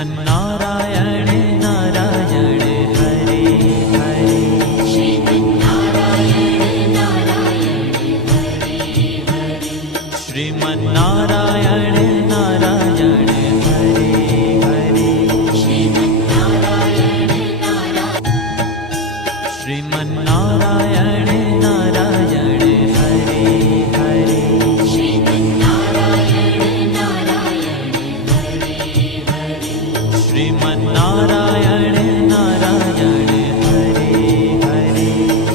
Sriman Narayana Narayan Hare Hare. Sriman Narayana Narayan Hare Hare. Sriman Narayana Narayan Hare Hare. Sriman Narayana Narayan. Sriman Narayana Narayan Hare Hare. Sriman Narayana Narayan Hare Hare. Sriman Narayana Narayan Hare Hare.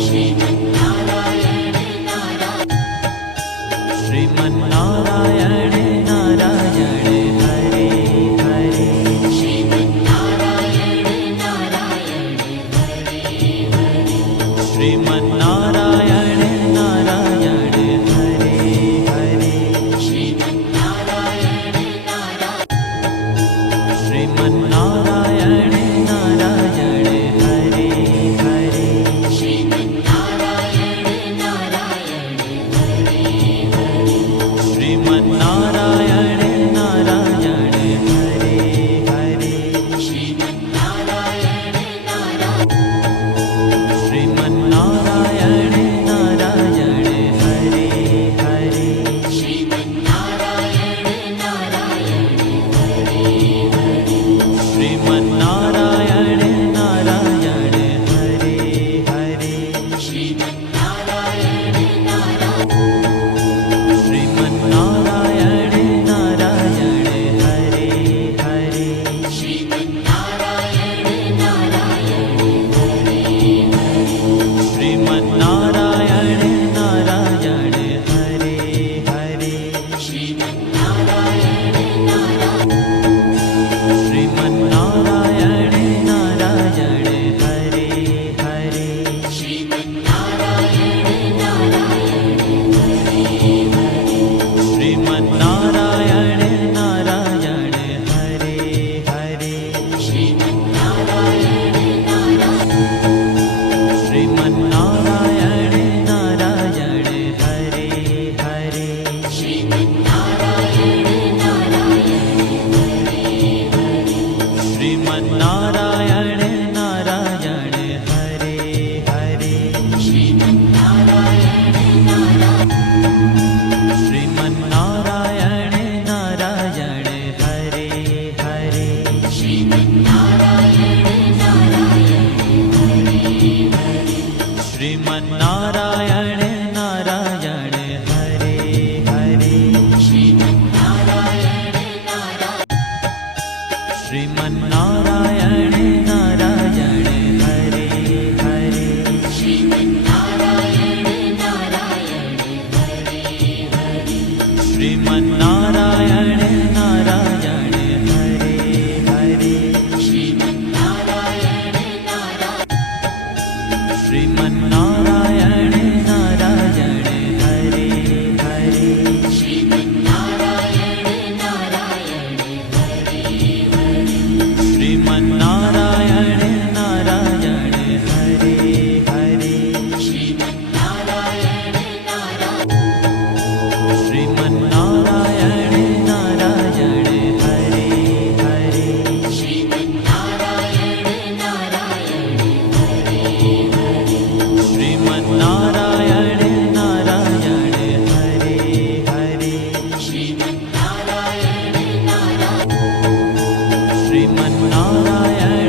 Sriman Narayana Narayan. Sriman Narayana Narayan Hare Hare. Sriman Narayana Narayan Hare Hare. Sriman Narayana Narayan Hare Hare. Sriman Narayana Narayan. Sriman Narayana Narayan Hare Hare. Sriman Narayana Narayan Hare Hare. Sriman Narayana Narayan Hare Hare. Sriman Narayana Narayan. Sriman Narayana Narayan Hare Hare. Sriman Narayana Narayan Hare Hare. Sriman Narayana Narayan Hare Hare. Sriman Narayana Narayan. Sriman Narayana Narayan Hare Hare. Sriman Narayana Narayan Hare Hare. Sriman Narayana Narayan Hare Hare. Sriman Narayana Narayan. Sriman Narayana Narayan Hare Hare. Sriman Narayana Narayan Hare Hare. Sriman Narayana Narayan Hare Hare. Sriman Narayana Narayan. Sriman Narayana Narayan Hare Hare. Sriman Narayana Narayan Hare Hare. Sriman Narayana Narayan Hare Hare. Sriman Narayana Narayan. Sriman Narayana Narayan Hare Hare. Sriman Narayana Narayan Hare Hare. Sriman Narayana Narayan Hare Hare. Sriman Narayana Narayan. Sriman Narayana Narayan Hare Hare. Sriman Narayana Narayan Hare Hare. Sriman Narayana Narayan Hare Hare. Sriman Narayana Narayan. Sriman Narayana Narayan Hare Hare. Sriman Narayana Narayan Hare Hare. Sriman Narayana Narayan Hare Hare. Sriman Narayana Narayan. Sriman Narayana Narayan Hare Hare. Sriman Narayana Narayan Hare Hare. Sriman Narayana Narayan Hare Hare. Sriman Narayana Narayan. Sriman Narayana